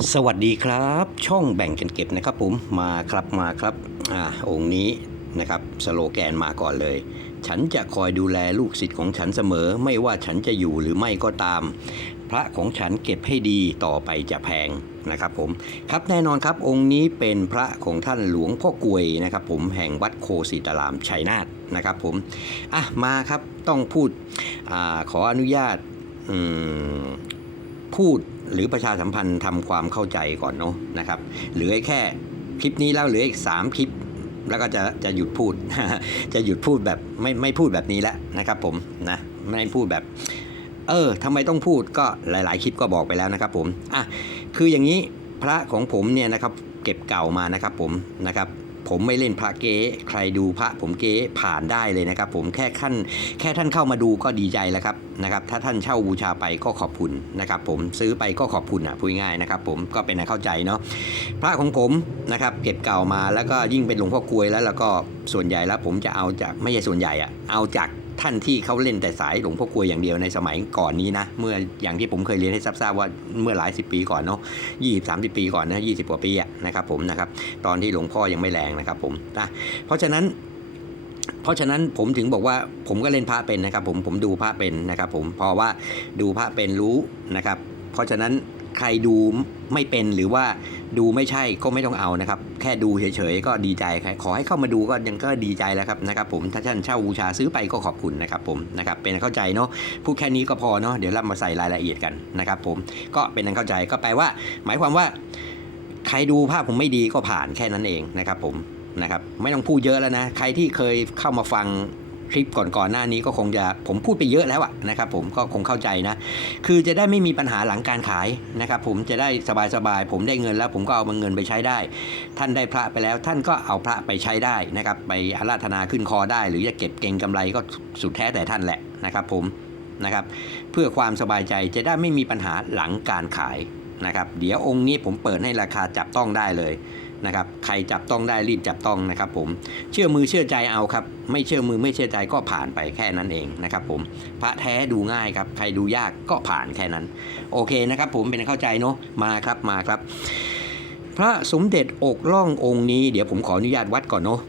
สวัสดีครับ ช่องแบ่งกันเก็บนะครับผมมาครับมาครับอ่าองค์นี้นะครับสโลแกนมาก่อนเลย ฉันจะคอยดูแลลูกศิษย์ของฉันเสมอ ไม่ว่าฉันจะอยู่หรือไม่ก็ตาม พระของฉันเก็บให้ดีต่อไปจะแพงนะครับผมครับแน่นอนครับองค์นี้เป็นพระของท่านหลวงพ่อกลวยนะครับผมแห่งวัดโคสิตารามชัยนาทนะครับผมอะมาครับต้องพูดอาขออนุญาตพูด หรือประชาสัมพันธ์ทำความเข้าใจก่อนเนาะนะครับเหลือแค่คลิปนี้แล้วเหลืออีก 3 คลิป แล้วก็จะจะหยุดพูด จะหยุดพูดแบบไม่ไม่พูดแบบนี้แล้วนะครับ ผมนะไม่พูดแบบ เออทำไมต้องพูดก็หลาย ๆ คลิปก็บอกไปแล้วนะครับ ผมอะคืออย่างนี้พระของผมเนี่ยนะครับ เก็บเก่ามานะครับผมนะครับ ผมไม่เล่นพระเก๊ใครดูพระผมเก๊ผ่านได้เลยนะครับ ผมแค่ขั้นแค่ท่านเข้ามาดูก็ดีใจแล้วครับนะครับถ้าท่านเช่าบูชาไปก็ขอบคุณนะครับ ผมซื้อไปก็ขอบคุณอะพูดง่ายนะครับ ผมก็เป็นเข้าใจเนาะพระของผมนะครับเก็บเก่ามาแล้วก็ยิ่งเป็นหลวงพ่อกลวยแล้วแล้วก็ส่วนใหญ่แล้วผมจะเอาจากไม่ใช่ส่วนใหญ่อะเอาจาก ท่านที่เขาเล่นแต่สายหลวงพ่อกลวยอย่างเดียวในสมัยก่อนนี้นะ เมื่ออย่างที่ผมเคยเรียนให้ทราบว่าเมื่อหลายสิบปีก่อนเนาะยี่สิบสามสิบปีก่อนนะยี่สิบกว่าปีนะครับผมนะครับตอนที่หลวงพ่อยังไม่แรงนะครับผมนะเพราะฉะนั้นเพราะฉะนั้นผมถึงบอกว่าผมก็เล่นพระเป็นนะครับผมผมดูพระเป็นนะครับผมเพราะว่าดูพระเป็นรู้นะครับ เพราะฉะนั้น ใครดูไม่เป็นหรือว่าดูไม่ใช่ก็ไม่ต้องเอานะครับ แค่ดูเฉยๆก็ดีใจครับขอให้เข้ามาดูก็ยังก็ดีใจแล้วครับนะครับ ผมถ้าท่านเช่าบูชาซื้อไปก็ขอบคุณนะครับ ผมนะครับเป็นเข้าใจเนาะพูดแค่นี้ก็พอเนาะเดี๋ยวเรามาใส่รายละเอียดกันนะครับ ผมก็เป็นอันเข้าใจก็แปลว่า หมายความว่า ใครดูภาพผมไม่ดีก็ผ่านแค่นั้นเองนะครับ ผมนะครับไม่ต้องพูดเยอะแล้วนะ ใครที่เคยเข้ามาฟัง คลิปก่อนๆหน้านี้ก็คงจะผมพูดไปเยอะแล้วอะนะครับผมก็คงเข้าใจนะ คือจะได้ไม่มีปัญหาหลังการขายนะครับผมจะได้สบายๆผมได้เงินแล้ว ผมก็เอาเงินไปใช้ได้ ท่านได้พระไปแล้ว ท่านก็เอาพระไปใช้ได้นะครับไปอาราธนาขึ้นคอได้ หรือจะเก็บเก็งกำไรก็สุดแท้แต่ท่านแหละนะครับผมนะครับเพื่อความสบายใจจะได้ไม่มีปัญหาหลังการขายนะครับเดี๋ยวองค์นี้ผมเปิดให้ราคาจับต้องได้เลย นะครับใครจับต้องได้รีบจับต้องนะครับผมเชื่อมือเชื่อใจเอาครับ ไม่เชื่อมือไม่เชื่อใจก็ผ่านไปแค่นั้นเองนะครับผมพระแท้ดูง่ายครับใครดูยากก็ผ่านแค่นั้น โอเคนะครับผมเป็นเข้าใจเนาะมาครับมาครับ พระสมเด็จอกล่ององค์นี้เดี๋ยวผมขออนุญาตวัดก่อนเนาะ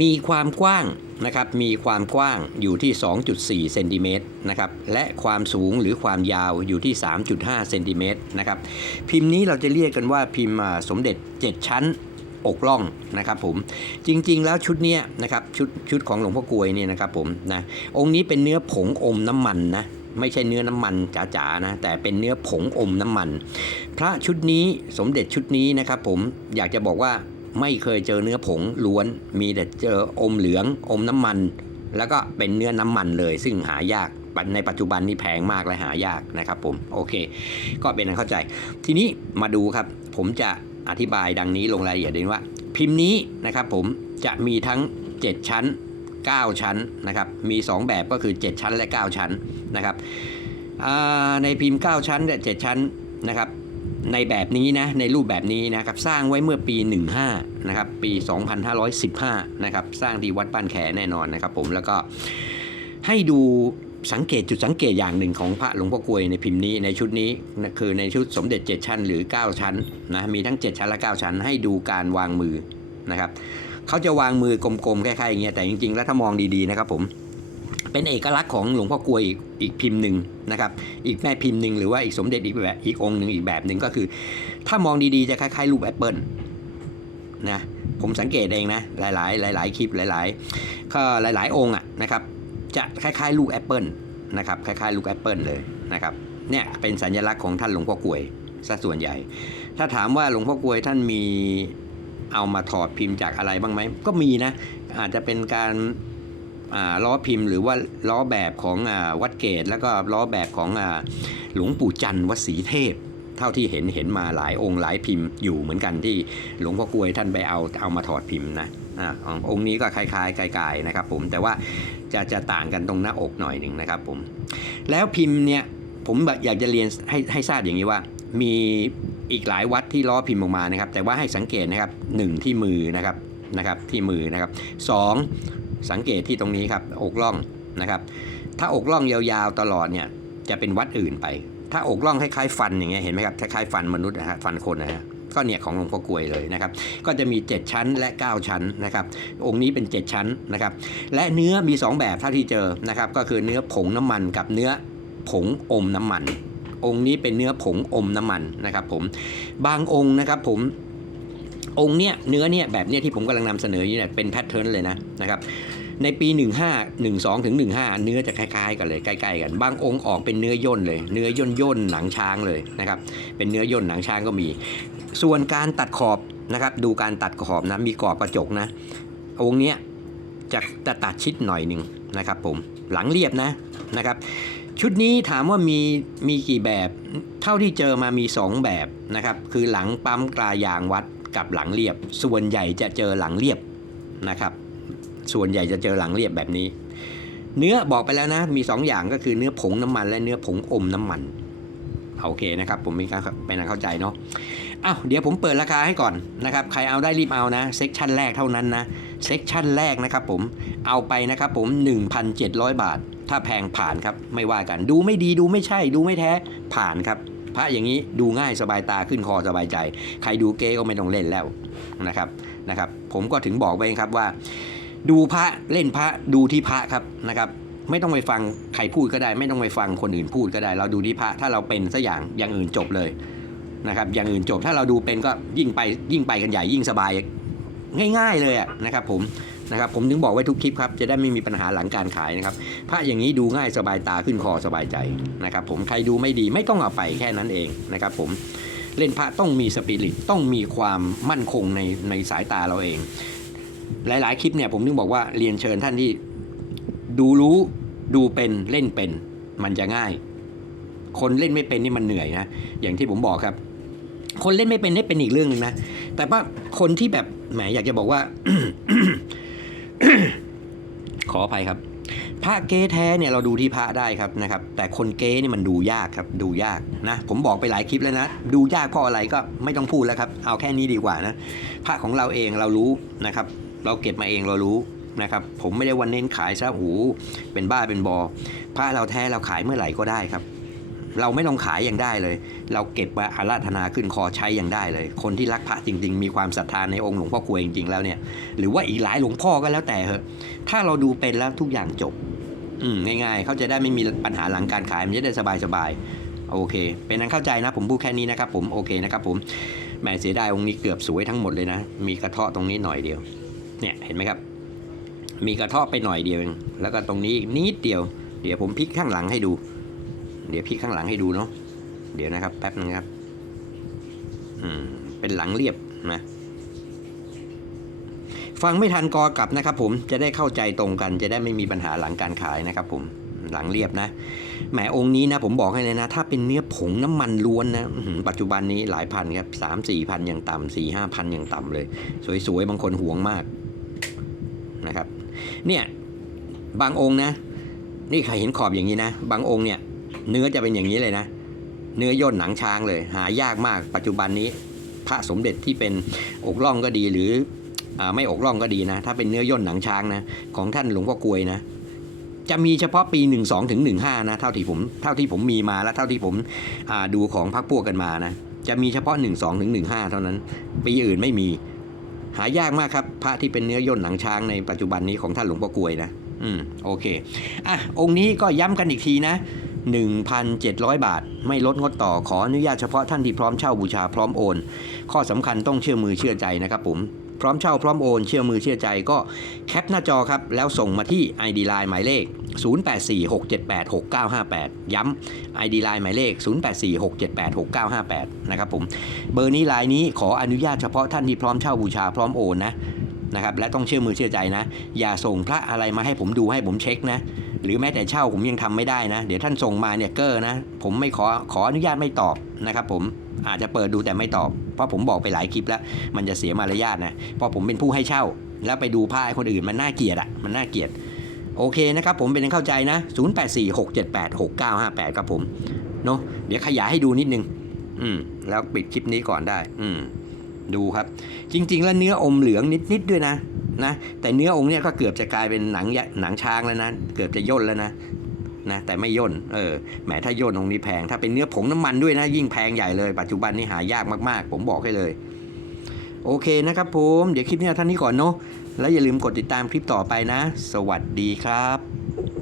มีความกว้างนะครับ มีความกว้างอยู่ที่ 2.4 เซนติเมตรนะครับ และความสูงหรือความยาวอยู่ที่ 3.5 เซนติเมตรนะครับ พิมพ์นี้เราจะเรียกกันว่าพิมพ์สมเด็จ 7 ชั้นอกล่องนะครับผมจริงๆแล้วชุดเนี้ยนะครับชุดชุดของหลวงพ่อกลวยเนี่ยนะครับผมนะองค์นี้เป็นเนื้อผงอมน้ำมันนะไม่ใช่เนื้อน้ำมันจ๋าๆนะแต่เป็นเนื้อผงอมน้ำมัน พระชุดนี้สมเด็จชุดนี้นะครับผมอยากจะบอกว่าไม่เคยเจอเนื้อผงล้วน มีแต่เจออมเหลืองอมน้ำมัน แล้วก็เป็นเนื้อน้ำมันเลย ซึ่งหายากในปัจจุบันนี้แพงมากและหายากนะครับผมโอเค ก็เป็นอันเข้าใจ ทีนี้มาดูครับ ผมจะ อธิบายดังนี้ลงรายละเอียดเลยว่า พิมพ์นี้นะครับผมจะมีทั้ง 7 ชั้น 9 ชั้นนะครับมี 2 แบบก็คือ 7 ชั้นและ 9 ชั้นนะครับในพิมพ์ 9 ชั้นเนี่ย7ชั้นนะครับในแบบนี้นะในรูปแบบนี้นะครับสร้างไว้เมื่อปี 15นะครับปี 2515นะครับสร้างที่วัดบ้านแขแน่นอนนะครับผมแล้วก็ให้ดู สังเกตจุดสังเกตอย่างหนึ่งของพระหลวงพ่อกลวยในพิมพ์นี้ในชุดนี้นะคือในชุดสมเด็จ 7 ชั้นหรือ 9 ชั้นนะมีทั้ง 7 ชั้นและ 9 ชั้น ให้ดูการวางมือนะครับเขาจะวางมือกลมๆคล้ายๆอย่างเงี้ยแต่จริงๆ แล้วถ้ามองดีๆนะครับผมเป็นเอกลักษณ์ของหลวงพ่อกลวยอีกอีกพิมพ์หนึ่งนะครับอีกแม่พิมพ์หนึ่งหรือว่าอีกสมเด็จอีกแบบอีกองค์หนึ่งอีกแบบหนึ่งก็คือ ถ้ามองดีๆจะคล้ายๆรูปแอปเปิลนะผมสังเกตเองนะหลายๆ หลาย ๆ คลิปหลายๆก็หลาย ๆ องค์อะนะครับ จะคล้ายๆ ลูกแอปเปิลนะครับคล้ายๆ ลูกแอปเปิลเลยนะครับเนี่ยเป็นสัญลักษณ์ของท่านหลวงพ่อกลวยซะส่วนใหญ่ ถ้าถามว่าหลวงพ่อกลวยท่านมีเอามาถอดพิมพ์จากอะไรบ้างไหมก็มีนะ อาจจะเป็นการอ่าล้อพิมพ์หรือว่าล้อแบบของอาวัดเกต แล้วก็ล้อแบบของอาหลวงปู่จันทร์วัดศรีเทพ เท่าที่เห็นเห็นมาหลายองค์หลายพิมพ์อยู่เหมือนกันที่หลวงพ่อกลวยท่านไปเอาเอามาถอดพิมพ์นะ ขององค์นี้ก็คล้ายๆไกลๆนะครับผมแต่ว่าจะจะต่างกันตรงหน้าอกหน่อยหนึ่งนะครับผมแล้วพิมพ์เนี่ยผมอยากจะเรียนให้ให้ทราบอย่างนี้ว่า มีอีกหลายวัดที่ล้อพิมพ์ออกมานะครับ แต่ว่าให้สังเกตนะครับหนึ่งที่มือนะครับนะครับที่มือนะครับสองสังเกตที่ตรงนี้ครับอกล่องนะครับ ถ้าอกล่องยาวๆตลอดเนี่ยจะเป็นวัดอื่นไป ถ้าอกล่องคล้ายๆฟันอย่างเงี้ยเห็นไหมครับคล้ายๆฟันมนุษย์นะฮะฟันคนนะฮะ ก็เนี่ยของหลวงพ่อกลวยเลยนะครับ ก็จะมี 7 ชั้นและ 9 ชั้นนะครับ องค์นี้เป็น 7 ชั้นนะครับ และเนื้อมี 2 แบบเท่าที่เจอนะครับ ก็คือเนื้อผงน้ำมันกับเนื้อผงอมน้ำมัน องค์นี้เป็นเนื้อผงอมน้ำมันนะครับ ผม บางองค์นะครับ ผมองค์เนี้ยเนื้อเนี่ยแบบเนี้ยที่ผมกำลังนำเสนออยู่เนี่ยเป็นแพทเทิร์นเลยนะนะครับ ในปี 15 12ถึง15 เนื้อจะคล้ายๆกันเลยใกล้ๆกันบางองค์ออกเป็นเนื้อย่นเลย เนื้อย่นย่นๆหนังช้างเลยนะครับเป็นเนื้อย่นหนังช้างก็มี ส่วนการตัดขอบนะครับดูการตัดขอบนะมีกรอบกระจกนะ องค์เนี้ยจะจะตัดชิดหน่อยหนึ่งนะครับผมหลังเรียบนะนะครับชุดนี้ถามว่ามีมีกี่แบบ เท่าที่เจอมามี 2 แบบนะครับคือหลังปั๊มกลายางวัดกับหลังเรียบ ส่วนใหญ่จะเจอหลังเรียบนะครับ ส่วนใหญ่จะเจอหลังเรียบแบบนี้ เนื้อบอกไปแล้วนะ มี2ออย่างก็คือเนื้อผงน้ำมัน และเนื้อผงอมน้ำมันโอเคนะครับ ผมเป็นการเป็นการเข้าใจเนาะอ้าวเดี๋ยวผมเปิดราคาให้ก่อนนะครับ ใครเอาได้รีบเอานะ เซกชันแรกเท่านั้นนะ เซกชันแรกนะครับผม เอาไปนะครับผม 1,700 บาท ถ้าแพงผ่านครับ ไม่ว่ากัน ดูไม่ดีดูไม่ใช่ ดูไม่แท้ผ่านครับ พระอย่างนี้ดูง่ายสบายตาขึ้นคอสบายใจ ใครดูเก๊ก็ไม่ต้องเล่นแล้วนะครับ นะครับ ผมก็ถึงบอกไว้ครับว่า ดูพระเล่นพระดูที่พระครับนะครับ ไม่ต้องไปฟังใครพูดก็ได้ ไม่ต้องไปฟังคนอื่นพูดก็ได้ เราดูที่พระถ้าเราเป็นสักอย่างอย่างอื่นจบเลยนะครับ อย่างอื่นจบถ้าเราดูเป็นก็ยิ่งไปยิ่งไปกันใหญ่ยิ่งสบายง่าย ๆเลยนะครับ ผมนะครับผมถึงบอกไว้ทุกคลิปครับจะได้ไม่มีปัญหาหลังการขายนะครับพระอย่างนี้ดูง่ายสบายตาขึ้นคอสบายใจนะครับ ผมใครดูไม่ดีไม่ต้องเอาไปแค่นั้นเองนะครับ ผมเล่นพระต้องมีสปิริตต้องมีความมั่นคงในในสายตาเราเอง หลาย ๆ คลิปเนี่ยผมถึงบอกว่าเรียนเชิญท่านที่ ดูรู้ดูเป็นเล่นเป็น มันจะง่าย คนเล่นไม่เป็นนี่มันเหนื่อยนะอย่างที่ผมบอกครับ คนเล่นไม่เป็นนี่เป็นอีกเรื่องหนึ่งนะแต่ว่าคนที่แบบแหมอยากจะบอกว่า ขออภัยครับ พระเก๊แท้เนี่ยเราดูที่พระได้ครับนะครับ แต่คนเก๊นี่มันดูยากครับ ดูยากนะผมบอกไปหลายคลิปแล้วนะดูยากเพราะอะไรก็ไม่ต้องพูดแล้วครับ เอาแค่นี้ดีกว่านะพระของเราเองเรารู้นะครับ เราเก็บมาเองเรารู้นะครับ ผมไม่ได้วันเน้นขายซะหู เป็นบ้าเป็นบอพระเราแท้เราขายเมื่อไหร่ก็ได้ครับ เราไม่ต้องขายอย่างได้เลย เราเก็บมาอาราธนาขึ้นคอใช้อย่างได้เลย คนที่รักพระจริง ๆ มีความศรัทธาในองค์หลวงพ่อกลวยจริงๆแล้วเนี่ย หรือว่าอีกหลายหลวงพ่อก็แล้วแต่เหอะ ถ้าเราดูเป็นแล้วทุกอย่างจบ อืมง่ายๆ เขาจะได้ไม่มีปัญหาหลังการขายมันจะได้สบายๆโอเค เป็นนั้นเข้าใจนะ ผมพูดแค่นี้นะครับ ผมโอเคนะครับ ผมแหมเสียดายองค์นี้เกือบสวยทั้งหมดเลยนะ มีกระเทาะตรงนี้หน่อยเดียว เนี่ยเห็นไหมครับ มีกระเทาะไปหน่อยเดียวเองแล้วก็ตรงนี้อีกนิดเดียว เดี๋ยวผมพลิกข้างหลังให้ดู เดี๋ยวพลิกข้างหลังให้ดูเนาะเดี๋ยวนะครับ แป๊บนึงครับ อืมเป็นหลังเรียบนะฟังไม่ทันกอกลับนะครับ ผมจะได้เข้าใจตรงกัน จะได้ไม่มีปัญหาหลังการขายนะครับ ผมหลังเรียบนะแหมองค์นี้นะ ผมบอกให้เลยนะ ถ้าเป็นเนื้อผงน้ำมันล้วนนะปัจจุบันนี้หลายพันครับสามสี่พันอย่างต่ำสี่ห้าพันอย่างต่ำเลย สวยๆบางคนหวงมาก นะครับ เนี่ยบางองค์นะ นี่ใครเห็นขอบอย่างนี้นะ บางองค์เนี่ย เนื้อจะเป็นอย่างนี้เลยนะ เนื้อย่นหนังช้างเลย หายากมากปัจจุบันนี้ พระสมเด็จที่เป็นอกล่องก็ดีหรืออไม่อกล่องก็ดีนะ ถ้าเป็นเนื้อย่นหนังช้างนะ ของท่านหลวงพ่อกลวยนะ จะมีเฉพาะปี 1 2ถึง15 นะ เท่าที่ผมเท่าที่ผมมีมาและเท่าที่ผมดูของพักพวกกันมานะ จะมีเฉพาะ 1 2ถึง15 เท่านั้น ปีอื่นไม่มี หายากมากครับ พระที่เป็นเนื้อย่นหนังช้างในปัจจุบันนี้ของท่านหลวงพ่อกวยนะ อืมโอเค อะ องค์นี้ก็ย้ำกันอีกทีนะ 1,700 บาท ไม่ลดงดต่อขออนุญาตเฉพาะท่านที่พร้อมเช่าบูชาพร้อมโอน ข้อสำคัญต้องเชื่อมือเชื่อใจนะครับผม พร้อมเช่าพร้อมโอนเชื่อมือเชื่อใจก็แคปหน้าจอครับ แล้วส่งมาที่ ID Line หมายเลข 0846786958 ย้ำ ID Line หมายเลข 0846786958 นะครับผม เบอร์นี้ลน์นี้ขออนุญาตเฉพาะท่านที่พร้อมเช่าบูชาพร้อมโอนนะนะครับและต้องเชื่อมือเชื่อใจนะ อย่าส่งพระอะไรมาให้ผมดูให้ผมเช็คนะ หรือแม้แต่เช่าผมยังทำไม่ได้นะ เดี๋ยวท่านส่งมาเนี่ยเกอร์นะ ผมไม่ขอขออนุญาตไม่ตอบนะครับผมอาจจะเปิดดูแต่ไม่ตอบ เพราะผมบอกไปหลายคลิปแล้ว มันจะเสียมารยาทนะเพราะผมเป็นผู้ให้เช่า แล้วไปดูผ้าคนอื่นมันน่าเกลียดอะมันน่าเกลียดโอเคนะครับผมเป็นเข้าใจนะ 0846786958 ครับผมเนาะเดี๋ยวขยายให้ดูนิดนึง อืม แล้วปิดคลิปนี้ก่อนได้ อืม ดูครับ จริง ๆ แล้วเนื้ออมเหลืองนิด ๆ ด้วยนะนะแต่เนื้อองค์เนี้ยก็เกือบจะกลายเป็นหนังยะหนังช้างแล้วนะ เกือบจะย่นแล้วนะ นะแต่ไม่ย่นเออแหมถ้าย่นตรงนี้แพง ถ้าเป็นเนื้อผงน้ำมันด้วยนะ ยิ่งแพงใหญ่เลยปัจจุบันนี่หายากมากๆ ผมบอกให้เลย โอเคนะครับผมเดี๋ยวคลิปนี้ท่านนี้ก่อนเนาะแล้วอย่าลืมกดติดตามคลิปต่อไปนะ สวัสดีครับ